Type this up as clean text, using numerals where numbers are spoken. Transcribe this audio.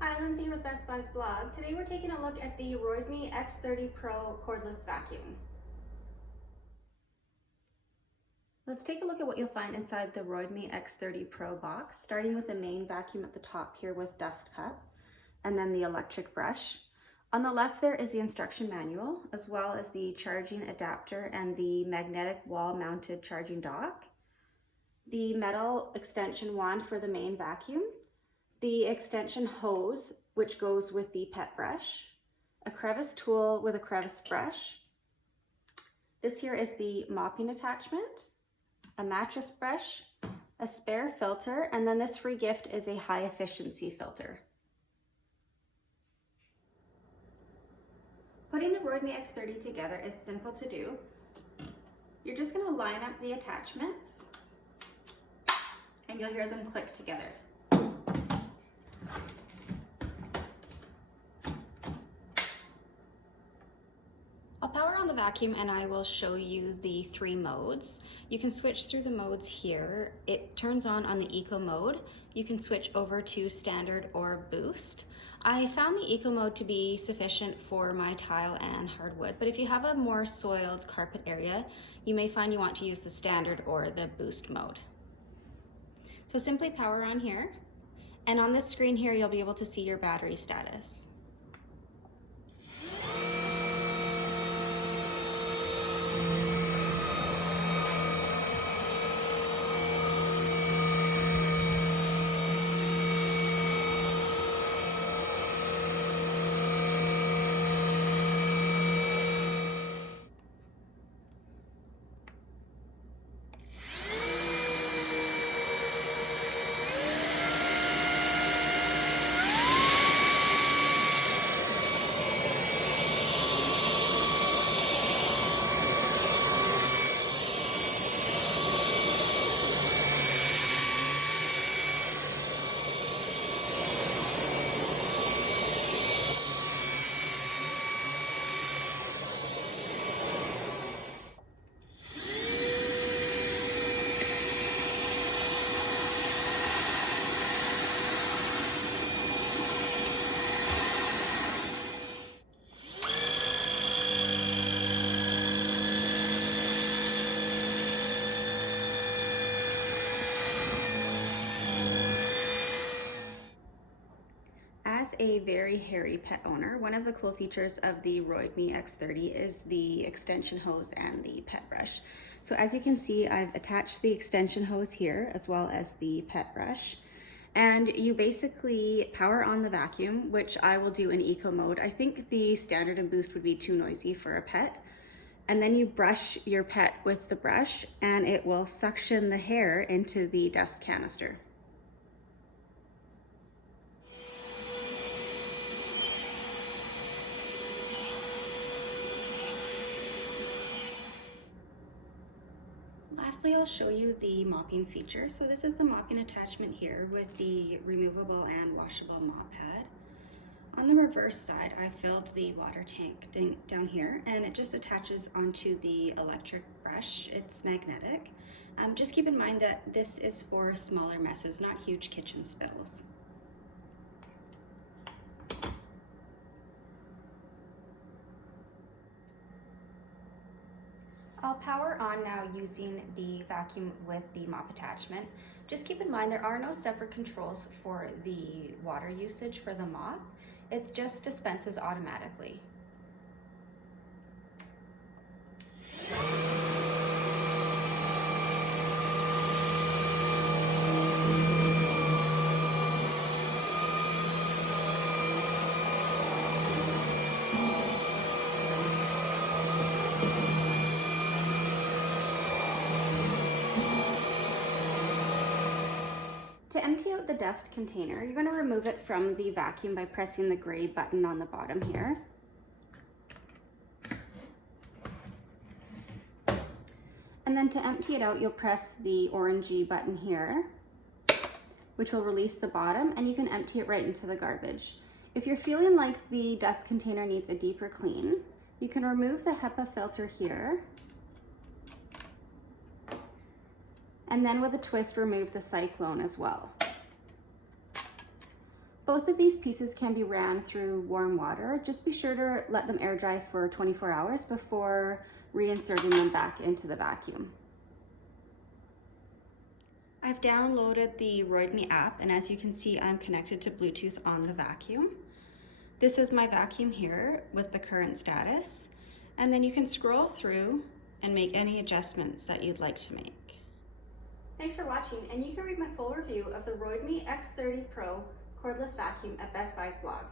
Hi, Lindsay with Best Buy's blog. Today we're taking a look at the Roidmi X30 Pro cordless vacuum. Let's take a look at what you'll find inside the Roidmi X30 Pro box, starting with the main vacuum at the top here with dust cup, and then the electric brush. On the left there is the instruction manual, as well as the charging adapter and the magnetic wall-mounted charging dock, the metal extension wand for the main vacuum, the extension hose, which goes with the pet brush, a crevice tool with a crevice brush. This here is the mopping attachment, a mattress brush, a spare filter, and then this free gift is a high efficiency filter. Putting the Roidmi X30 together is simple to do. You're just going to line up the attachments and you'll hear them click together. I'll power on the vacuum and I will show you the 3 modes. You can switch through the modes here. It turns on the eco mode. You can switch over to standard or boost. I found the eco mode to be sufficient for my tile and hardwood, but if you have a more soiled carpet area, you may find you want to use the standard or the boost mode. So simply power on here, and on this screen here you'll be able to see your battery status. As a very hairy pet owner, one of the cool features of the Roidmi X30 is the extension hose and the pet brush. So as you can see, I've attached the extension hose here as well as the pet brush. And you basically power on the vacuum, which I will do in eco mode. I think the standard and boost would be too noisy for a pet. And then you brush your pet with the brush and it will suction the hair into the dust canister. Lastly, I'll show you the mopping feature. So this is the mopping attachment here with the removable and washable mop pad. On the reverse side, I filled the water tank down here and it just attaches onto the electric brush. It's magnetic. Just keep in mind that this is for smaller messes, not huge kitchen spills. I'll power on now using the vacuum with the mop attachment. Just keep in mind there are no separate controls for the water usage for the mop. It just dispenses automatically. To empty out the dust container, you're going to remove it from the vacuum by pressing the gray button on the bottom here. And then to empty it out, you'll press the orangey button here, which will release the bottom, and you can empty it right into the garbage. If you're feeling like the dust container needs a deeper clean, you can remove the HEPA filter here and then with a twist remove the cyclone as well. Both of these pieces can be ran through warm water. Just be sure to let them air dry for 24 hours before reinserting them back into the vacuum. I've downloaded the Roidmi app, and as you can see, I'm connected to Bluetooth on the vacuum. This is my vacuum here with the current status, and then you can scroll through and make any adjustments that you'd like to make. Thanks for watching, and you can read my full review of the Roidmi X30 Pro cordless vacuum at Best Buy's blog.